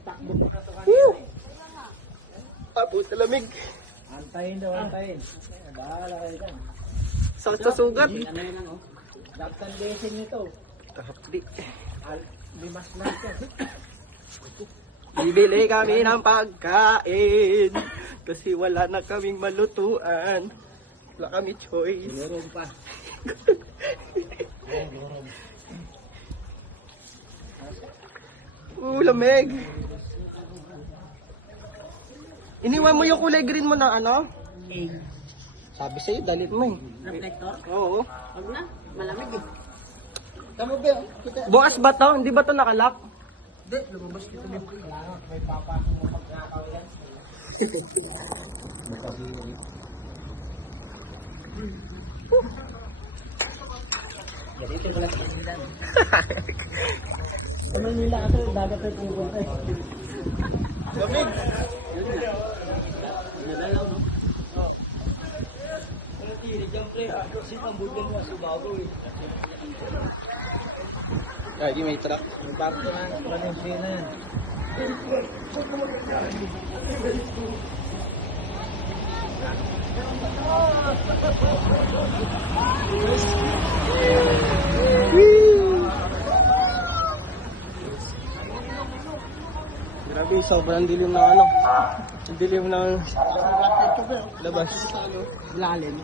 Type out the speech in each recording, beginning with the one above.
takbo ko na to kanina. Abot sa lamig. Antayin daw, antayin. Bahala kayo dyan. Sakit sa sugat. Ano yun ano? Daktan desin nito. Tahapdi. Limas lang siya. Bibili kami ng pagkain. Kasi wala na kaming malutuan. Wala kami choice. Lurong pa. Ay, lurong. Lamig. Iniwan mo yung kulay green mo na ano? Sabi sa'yo, dalit mo eh. Reflector? Oo. Huwag na. Malamig eh. Tama ba? Bukas ba to? Hindi ba to nakalak? Hindi, lumabas dito mo. May papasok mo pagkakaw yan. Dito wala sa kanila. Sa Manila ito, dagat ay pupunta eh. Lamig. Nadalaw no? Ay, may truck. Yung bago na, Valencia na yan. Grabe, sobrang dilim ng ano. Ang dilim ng labas. Lalim.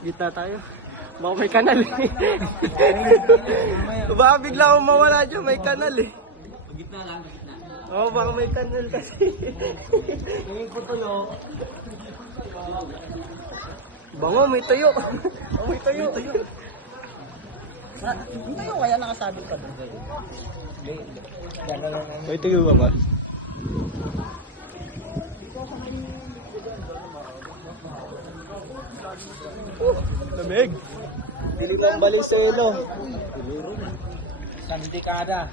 Gitna tayo. Baka may kanal eh. Baka bigla akong mawala dyan, may kanal eh. Gitna lang, gitna. Oo, baka may kanal kasi. Tingin ko tulo. Bango, may tuyo. Oh, may tuyo. Hindi ko kaya nakasabit ka doon. May tuyo ba ba? Lamig. Dilim ang Baliseno. Isang dekada.